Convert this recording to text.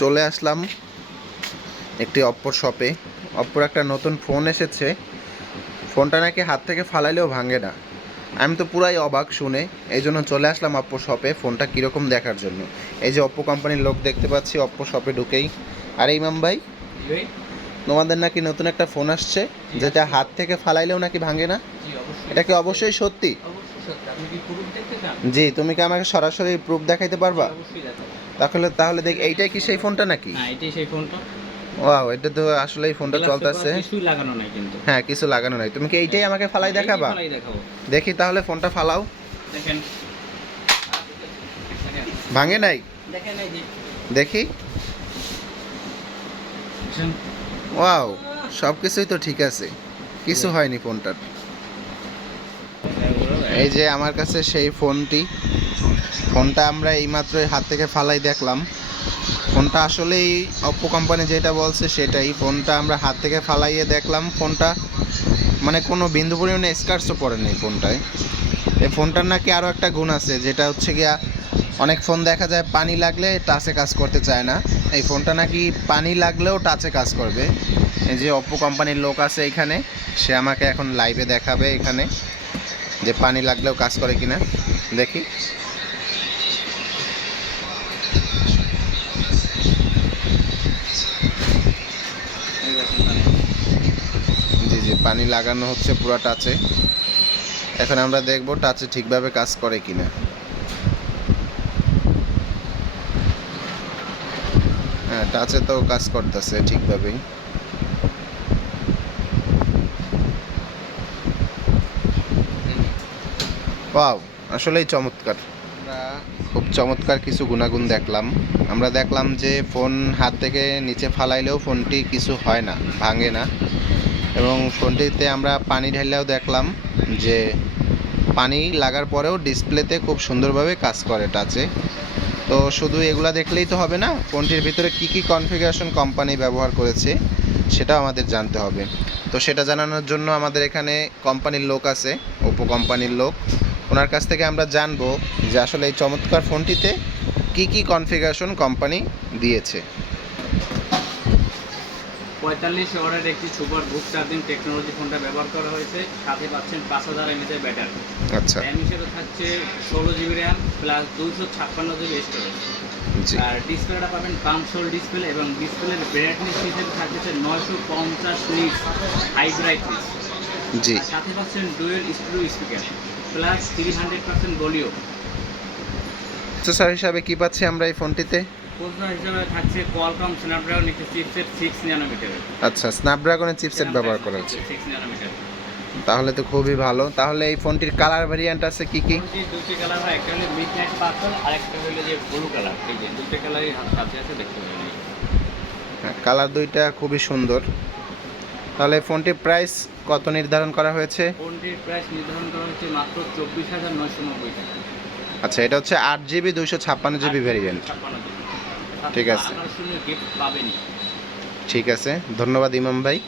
চলে আসলাম একটি অপ্পোর শপে। অপ্পোর একটা নতুন ফোন এসেছে। ফোনটা নাকি হাত থেকে ফালাইলেও ভাঙে না। আমি তো পুরাই অবাক শুনে, এই জন্য চলে আসলাম অপ্পো শপে ফোনটা কীরকম দেখার জন্য। এই যে অপ্পো কোম্পানির লোক দেখতে পাচ্ছি অপ্পো শপে ঢুকেই। আর ইমাম ভাই, তোমাদের নাকি নতুন একটা ফোন আসছে যেটা হাত থেকে ফালাইলেও নাকি ভাঙে না? এটা কি অবশ্যই সত্যি? জি, তুমি কি আমাকে সরাসরি প্রুফ দেখাইতে পারবা? তাহলে তাহলে দেখ, এইটাই কি সেই ফোনটা নাকি? হ্যাঁ, এটাই সেই ফোনটা। ওয়াও, এটা তো আসলে এই ফোনটা চলতেছে। কিছুই লাগানো নাই কিন্তু। হ্যাঁ, কিছু লাগানো নাই। তুমি কি এইটাই আমাকে ফালাই দেখাবা? ফালাই দেখাবো। দেখি তাহলে ফোনটা ফালাও। দেখেন। ভাঙে নাই? দেখেন এই যে। দেখি। ওয়াও, সব কিছুই তো ঠিক আছে, কিছু হয়নি ফোনটার। এই যে আমার কাছে সেই ফোনটা আমরা এইমাত্র হাত থেকে ফালাই দেখলাম। ফোনটা আসলেই অপ্পো কোম্পানি যেটা বলছে সেটাই। ফোনটা আমরা হাত থেকে ফালাইয়ে দেখলাম, ফোনটা মানে কোনো বিন্দু পরিমাণে স্ক্র্যাচও পড়ে নেই ফোনটায়। এই ফোনটার নাকি আরও একটা গুণ আছে, যেটা হচ্ছে গিয়া অনেক ফোন দেখা যায় পানি লাগলে টাচে কাজ করতে চায় না। এই ফোনটা নাকি পানি লাগলেও টাচে কাজ করবে। এই যে অপ্পো কোম্পানির লোক আছে এখানে, সে আমাকে এখন লাইভে দেখাবে এখানে যে পানি লাগলেও কাজ করে কিনা। দেখি। জি জি, পানি লাগানো হচ্ছে পুরো টাচে। এখন আমরা দেখব টাচে ঠিকভাবে কাজ করে কিনা। হ্যাঁ, টাচে তো কাজ করতেছে ঠিকভাবেই। ওয়াও, আসলেই চমৎকার। আমরা খুব চমৎকার কিছু গুণাগুণ দেখলাম। আমরা দেখলাম যে ফোন হাত থেকে নিচে ফালাইলেও ফোনটি কিছু হয় না, ভাঙে না। এবং ফোনটিতে আমরা পানি ঢাললেও দেখলাম যে পানি লাগার পরেও ডিসপ্লেতে খুব সুন্দরভাবে কাজ করে টাচে। তো শুধু এগুলা দেখলেই তো হবে না, ফোনটির ভিতরে কী কী কনফিগারেশন কোম্পানি ব্যবহার করেছে সেটাও আমাদের জানতে হবে। তো সেটা জানানোর জন্য আমাদের এখানে কোম্পানির লোক আছে, ওপো কোম্পানির লোক। ওনার কাছ থেকে আমরা জানবো যে আসলে এই চমৎকার ফোনটিতে কী কী কনফিগারেশন কোম্পানি দিয়েছে। 45 ওয়াটের একটি সুপার বুক চার্জিং টেকনোলজি ফোনটা ব্যবহার করা হয়েছে। সাথে পাচ্ছেন 5000 এমএএইচ ব্যাটারি। আচ্ছা, র্যাম হিসেবে থাকছে 16 GB RAM plus 256 GB storage. জি আর ডিসপ্লেটা পাবেন পাম্প সোল ডিসপ্লে এবং ডিসপ্লের ব্রাইটনেস হিসেবে থাকছে 950 নিটস হাই ব্রাইটনেস। জি। সাথে পাচ্ছেন dual studio speaker plus 300% volume. Processor হিসাবে কী পাচ্ছি আমরা এই ফোনটিতে? প্রসেসর হিসেবে থাকছে কোয়ালকম স্ন্যাপড্রাগন একটি চিপসেট 6 ন্যানোমিটারের। আচ্ছা, স্ন্যাপড্রাগনের চিপসেট ব্যবহার করা হচ্ছে। 6 ন্যানোমিটার। তাহলে তো খুবই ভালো। তাহলে এই ফোনটির কালার ভেরিয়েন্ট আছে কি কি? দুটি কালার হয়, একটা হলো মিডনাইট পার্পল আর একটা হলো যে ব্লু কালার। এই যে দুটো কালারই সাথে আছে, দেখতে পাবেন। হ্যাঁ, কালার দুইটা খুবই সুন্দর। তাহলে ফোনটির প্রাইস কত নির্ধারণ করা হয়েছে? ফোনটির প্রাইস নির্ধারণ করা হয়েছে মাত্র 24,990 টাকা। আচ্ছা, এটা হচ্ছে 8GB 256GB ভেরিয়েন্ট। ঠিক আছে, আকর্ষণীয় গিফট পাবেনই। ঠিক আছে। ধন্যবাদ ইমাম ভাই।